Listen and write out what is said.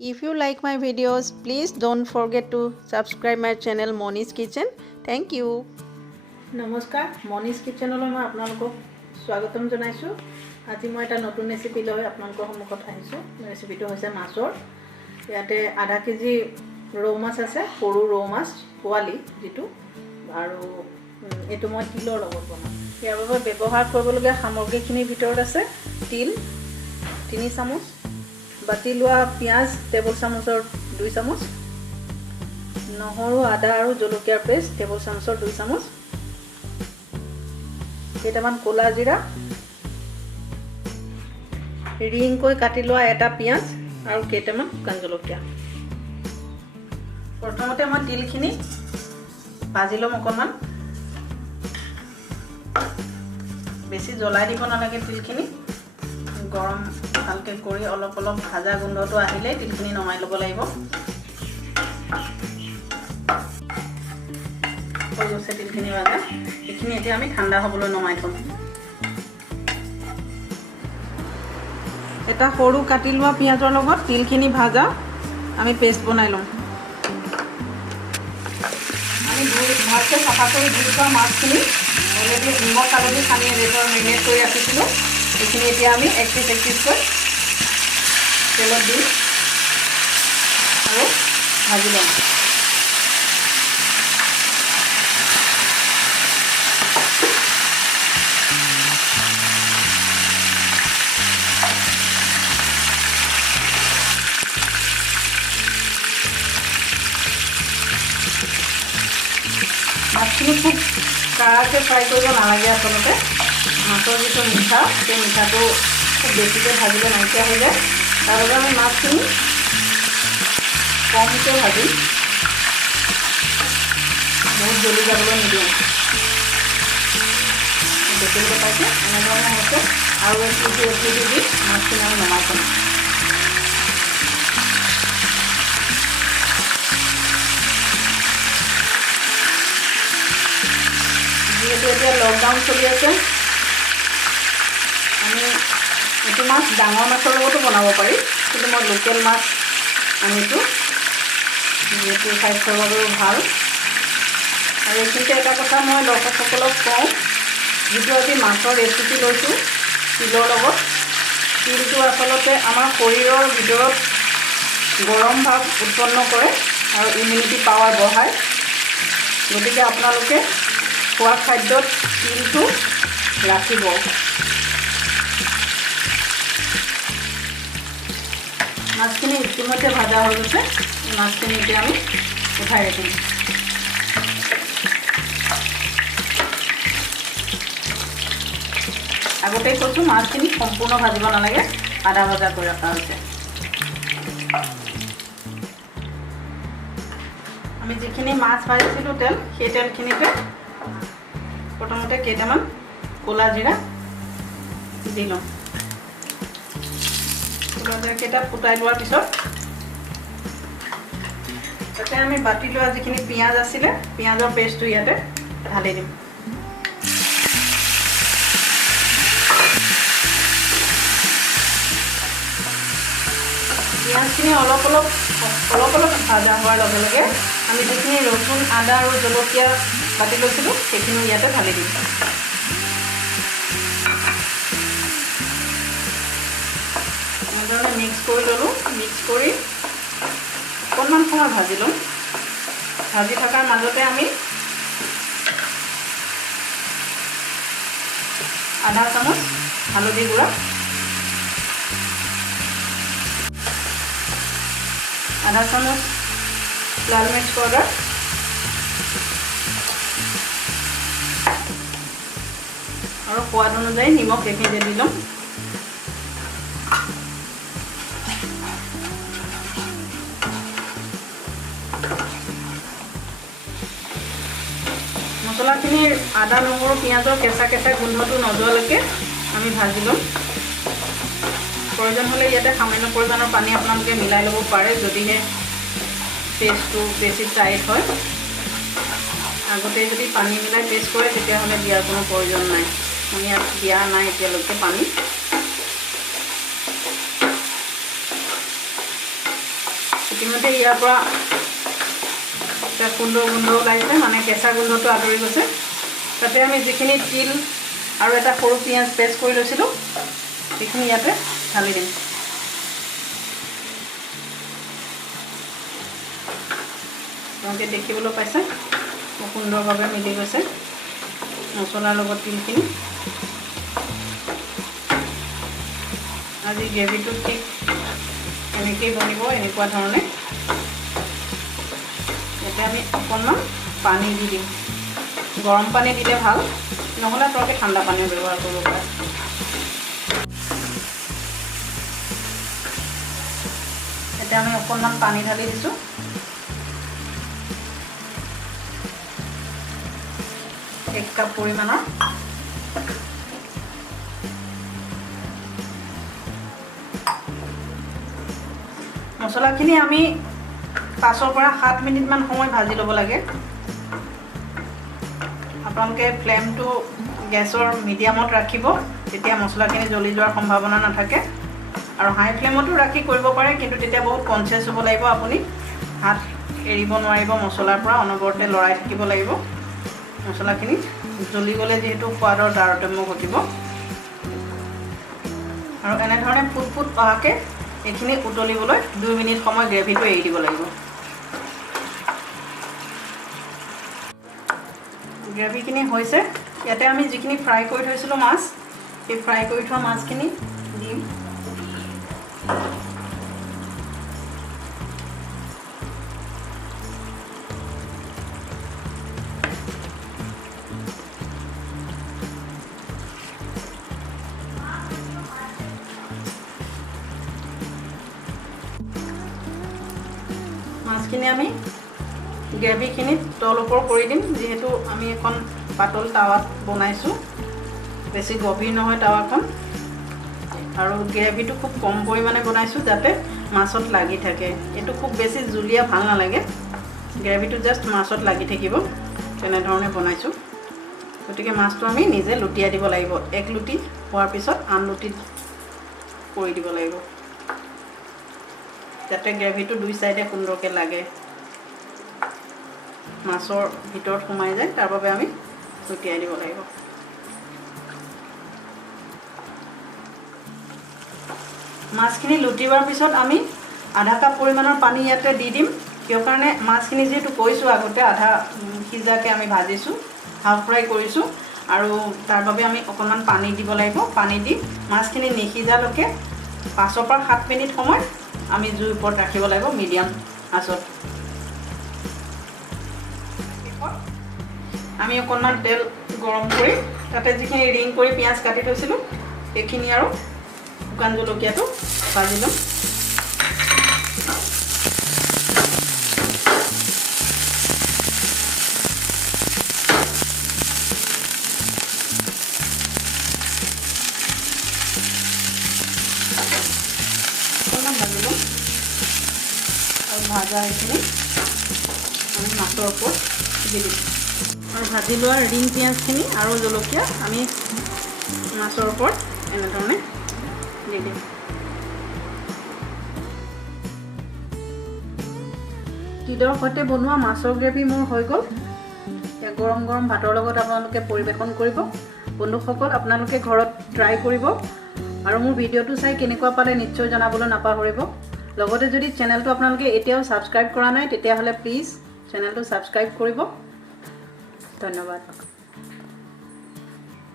If you like my videos, please don't forget to subscribe my channel Moni's Kitchen. Thank you. নমস্কাৰ Moniz কিচেনলৈ মই আপোনালোকক স্বাগতম জনাইছোঁ। আজি মই এটা নতুন ৰেচিপি লৈ আপোনালোকৰ সন্মুখত আহিছোঁ। ৰেচিপিটো হৈছে মাছৰ। ইয়াতে আধা কেজি ৰৌ মাছ আছে, সৰু ৰৌ মাছ পোৱালি যিটো, আৰু এইটো মই তিলৰ লগত বনাম। ইয়াৰ বাবে ব্যৱহাৰ কৰিবলগীয়া সামগ্ৰীখিনিৰ ভিতৰত আছে তিল 3 চামুচ, বাতি লোৱা পিঁয়াজ টেবুল চামুচৰ 2 চামুচ, নহৰু আদা আৰু জলকীয়াৰ পেষ্ট টেবুল চামুচৰ 2 চামুচ, কেইটামান ক'লা জিৰা, ৰিংকৈ কাটি লোৱা এটা পিঁয়াজ আৰু কেইটামান শুকান জলকীয়া। প্ৰথমতে মই তিলখিনি ভাজি ল'ম অকণমান। বেছি জ্বলাই দিব নালাগে তিলখিনি। গৰম ভালকৈ কৰি অলপ অলপ ভাজা গোন্ধটো আহিলে তিলখিনি নমাই ল'ব লাগিব। হৈ গৈছে তিলখিনি ভাজা। এইখিনি এতিয়া আমি ঠাণ্ডা হ'বলৈ নমাই থ'ম। এটা সৰু কাটি লোৱা পিঁয়াজৰ লগত তিলখিনি ভাজা আমি পেষ্ট বনাই ল'ম। আমি ভালকৈ চাফা কৰি ধুই থোৱা মাছখিনি অলৰেডি নিমখ হালধি সানি ৰেডৰ মেৰিনেট কৰি ৰাখিছিলোঁ। এইখিনি এতিয়া আমি এক পিচকৈ তেলত দিম আৰু ভাজি ল'ম। মাছখিনি খুব কাঢ়াকৈ ফ্ৰাই কৰিব নালাগে। আচলতে মাছৰ যিটো মিঠা, সেই মিঠাটো খুব বেছিকৈ ভাজিলে নাইকিয়া হৈ যায়। তাৰ বাবে আমি মাছখিনি কমকৈ ভাজিম, বহুত জ্বলি যাবলৈ নিদিওঁ। বেছিকৈ পাইছে এনেধৰণে হৈছে। আৰু এক কেজি দি মাছখিনি আমি নমাই থ'ম। যিহেতু এতিয়া লকডাউন চলি আছে, আমি এইটো মাছ ডাঙৰ মাছৰ লগতো বনাব পাৰি, কিন্তু মই লোকেল মাছ আনিছোঁ, যিহেতু স্বাস্থ্যৰ বাবেও ভাল। আৰু এইখিনিতে এটা কথা মই দৰ্শকসকলক কওঁ, যিটো আজি মাছৰ ৰেচিপি লৈছোঁ তিলৰ লগত, তিলটো আচলতে আমাৰ শৰীৰৰ ভিতৰত গৰম ভাৱ উৎপন্ন কৰে আৰু ইমিউনিটি পাৱাৰ বঢ়ায়। গতিকে আপোনালোকে খোৱা খাদ্যত তিলটো ৰাখিব। মাছখিনি ইতিমধ্যে ভাজা হৈ গৈছে। মাছখিনি এতিয়া আমি উঠাই ৰাখিম। আগতেই কৈছোঁ মাছখিনি সম্পূৰ্ণ ভাজিব নালাগে, আধা ভজা কৰি ৰখা হৈছে। আমি যিখিনি মাছ ভাজিছিলোঁ তেল, সেই তেলখিনিতে প্ৰথমতে কেইটামান ক'লা জিৰা দি ল'ম। ক'লা জিৰাকেইটা ফুটাই লোৱাৰ পিছত তাতে আমি বাতি লোৱা যিখিনি পিঁয়াজ আছিলে, পিঁয়াজৰ পেষ্টটো ইয়াতে ঢালি দিম। পিঁয়াজখিনি অলপ অলপ ভাজা হোৱাৰ লগে লগে আমি যিখিনি ৰচুন আদা আৰু জলকীয়া কাটি লৈছিলোঁ সেইখিনি ইয়াতে ঢালি দিম। এনেধৰণে মিক্স কৰি ল'লোঁ। মিক্স কৰি অকণমান সময় ভাজি ল'ম। ভাজি থকাৰ মাজতে আমি আধা চামুচ হালধি গুড়া, আধা চামুচ লাল মিৰ্চ পাউডাৰ, আৰু সোৱাদ অনুযায়ী নিমখ এইখিনিতে দি ল'ম। মছলাখিনিৰ আদা নহৰু পিঁয়াজৰ কেঁচা কেঁচা গোন্ধটো নোযোৱালৈকে আমি ভাজি ল'ম। প্ৰয়োজন হ'লে ইয়াতে সামান্য পৰিমাণৰ পানী আপোনালোকে মিলাই ল'ব পাৰে, যদিহে পেষ্টটো বেছি টাইট হয়। আগতে যদি পানী মিলাই পেষ্ট কৰে তেতিয়াহ'লে দিয়াৰ কোনো প্ৰয়োজন নাই। আমি ইয়াত দিয়া নাই এতিয়ালৈকে পানী। ইতিমধ্যে ইয়াৰ পৰা এটা সুন্দৰ গোন্ধ ওলাইছে, মানে কেঁচা গোন্ধটো আঁতৰি গৈছে। তাতে আমি যিখিনি তিল আৰু এটা সৰু পিঁয়াজ পেষ্ট কৰি লৈছিলোঁ সেইখিনি ইয়াতে ঢালি দিম। আপোনালোকে দেখিবলৈ পাইছে সুন্দৰভাৱে মিলি গৈছে মছলাৰ লগত তিলখিনি। আজি গ্ৰেভিটো ঠিক এনেকৈয়ে বনিব, এনেকুৱা ধৰণে। ইয়াতে আমি অকণমান পানী দি দিম। গৰম পানী দিলে ভাল, নহ'লে আপোনালোকে ঠাণ্ডা পানীও ব্যৱহাৰ কৰিব পাৰে। এতিয়া আমি অকণমান পানী ঢালি দিছোঁ। এক কাপ পৰিমাণৰ। মছলাখিনি আমি 5 পৰা 7 মিনিটমান সময় ভাজি ল'ব লাগে। আপোনালোকে ফ্লেমটো গেছৰ মিডিয়ামত ৰাখিব, তেতিয়া মছলাখিনি জ্বলি যোৱাৰ সম্ভাৱনা নাথাকে। আৰু হাই ফ্লেমতো ৰাখি কৰিব পাৰে, কিন্তু তেতিয়া বহুত কনচিয়াছ হ'ব লাগিব। আপুনি হাত এৰিব নোৱাৰিব মছলাৰ পৰা, অনবৰতে লৰাই থাকিব লাগিব। মছলাখিনি জ্বলি গ'লে যিহেতু সোৱাদৰ তাৰতম্য ঘটিব। আৰু এনেধৰণে ফুট অহাকৈ এইখিনি উতলিবলৈ 2 মিনিট সময় গ্ৰেভিটো এৰি দিব লাগিব। গ্ৰেভিখিনি হৈছে। ইয়াতে আমি যিখিনি ফ্ৰাই কৰি থৈছিলোঁ মাছ, সেই ফ্ৰাই কৰি থোৱা মাছখিনি দিম। মাছখিনি আমি গ্ৰেভিখিনিত তল ওপৰ কৰি দিম, যিহেতু আমি এখন পাতল টাৱাত বনাইছোঁ। বেছি গভীৰ নহয় টাৱাখন, আৰু গ্ৰেভিটো খুব কম পৰিমাণে বনাইছোঁ যাতে মাছত লাগি থাকে। এইটো খুব বেছি জুলীয়া ভাল নালাগে, গ্ৰেভিটো জাষ্ট মাছত লাগি থাকিব, তেনেধৰণে বনাইছোঁ। গতিকে মাছটো আমি নিজে লুটিয়াই দিব লাগিব। এক লুটি হোৱাৰ পিছত আন লুটি কৰি দিব লাগিব, যাতে গ্ৰেভিটো দুই চাইডে সুন্দৰকৈ লাগে, মাছৰ ভিতৰত সোমাই যায়। তাৰ বাবে আমি লুটিয়াই দিব লাগিব। মাছখিনি লুটিওৱাৰ পিছত আমি আধা কাপ পৰিমাণৰ পানী ইয়াতে দি দিম। কিয় কাৰণে মাছখিনি যিহেতু কৈছোঁ আগতে আধা সিজাকৈ আমি ভাজিছোঁ, হাফ ফ্ৰাই কৰিছোঁ, আৰু তাৰ বাবে আমি অকণমান পানী দিব লাগিব। পানী দি মাছখিনি নিসিজালৈকে 5 পৰা 7 মিনিট সময় আমি জুইৰ ওপৰত ৰাখিব লাগিব, মিডিয়াম আঁচত। আমি অকণমান তেল গৰম কৰি তাতে যিখিনি ৰিং কৰি পিঁয়াজ কাটি থৈছিলোঁ সেইখিনি আৰু শুকান জলকীয়াটো ভাজি ল'ম। অকণমান ভাজি ল'ম, আৰু ভাজা এইখিনি আমি মাছৰ ওপৰত দি দিম। আৰু ভাজি লোৱা ৰিং পিঁয়াজখিনি আৰু জলকীয়া আমি মাছৰ ওপৰত এনেধৰণে দি দিম। তিলৰ সৈতে বনোৱা মাছৰ গ্ৰেভি মোৰ হৈ গ'ল। এতিয়া গৰম গৰম ভাতৰ লগত আপোনালোকে পৰিৱেশন কৰিব। বন্ধুসকল, আপোনালোকে ঘৰত ট্ৰাই কৰিব, আৰু মোৰ ভিডিঅ'টো চাই কেনেকুৱা পালে নিশ্চয় জনাবলৈ নাপাহৰিব। লগতে যদি চেনেলটো আপোনালোকে এতিয়াও ছাবস্ক্ৰাইব কৰা নাই, তেতিয়াহ'লে প্লিজ চেনেলটো ছাবস্ক্ৰাইব কৰিব। ধন্যবাদ।